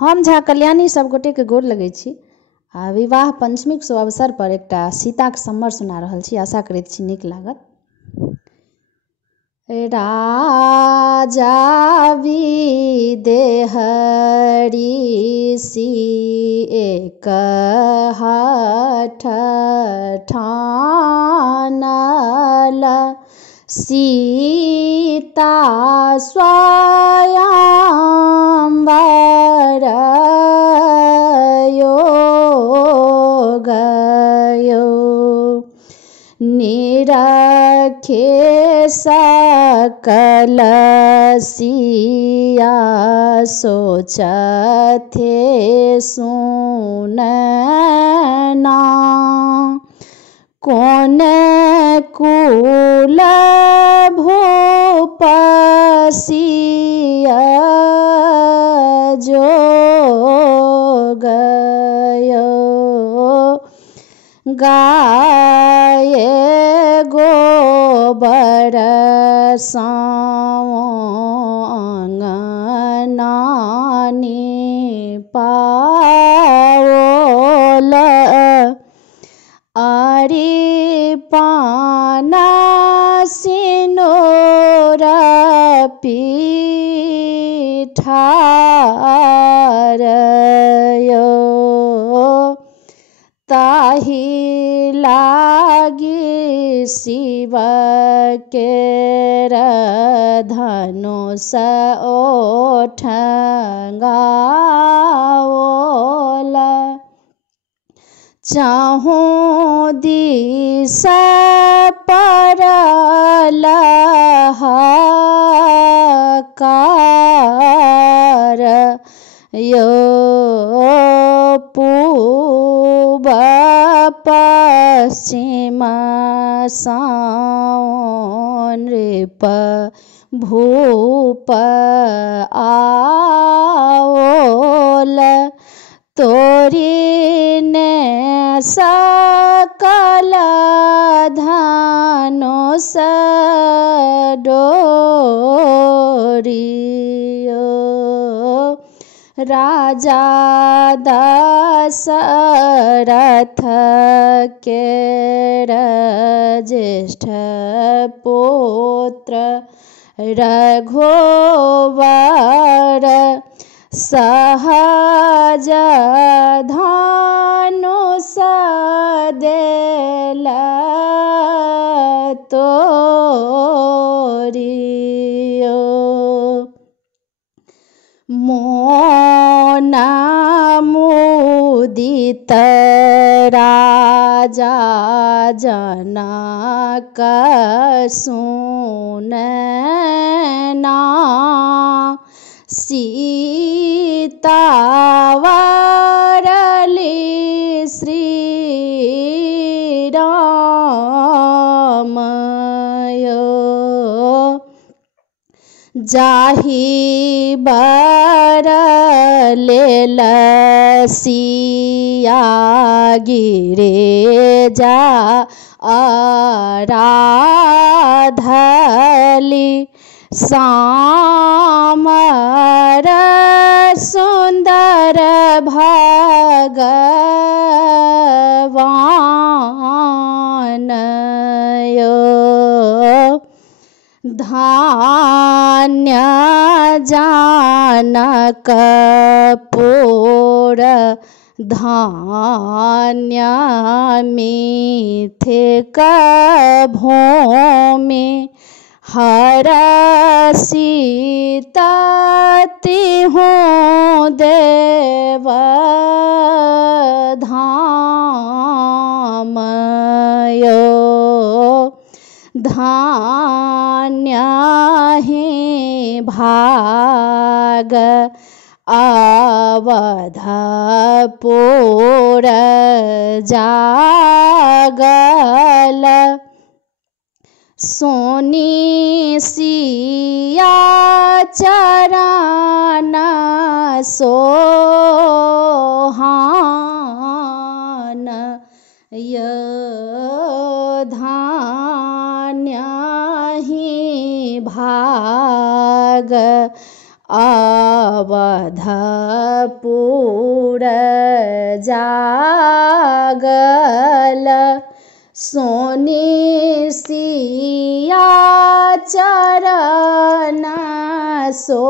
हम झा कल्याणी सब गोटे के गोर लगै छी आ विवाह पंचमीक शुभ अवसर पर एकटा सीताक सम्मर सुना रहल छी। आशा करैत छी नीक लागत। राजा विदेहरी सी एक हठ ठानल सीता स्वयंवर गयो निरखे सकल सिया सोचथे सुनना कौन कुल भूप सिया जो गयो गाये गोबर अंगनानी पाओल अरि पाना सिनोर पीठारयो ताहि लागी शिव केर धनुष ओठंगाओल चाहूं दिस परल हाकार यो पूब पश्चिम नृप भूप आओल तोरी ने सकल धनुष डोरियो राजा दशरथ केर ज्येष्ठ पुत्र रघुवर सहज धनुष देल तोरियो मोन मुदित राजा जनक सुनना सीता वरली श्री रामयो जाहि बर लेल सिया गिरे जा आराधली सामर सुंदर भगवान यो धान्य जानकपुर धान्य मिथिक भूमि हरषित तिहुँ देव धाम यो धान्य ही भाग अवधपुर जागल सोनी सिया चरण सोहान यो धान्य ही भाग अवधपुर जागल सोनी सिया चरण सो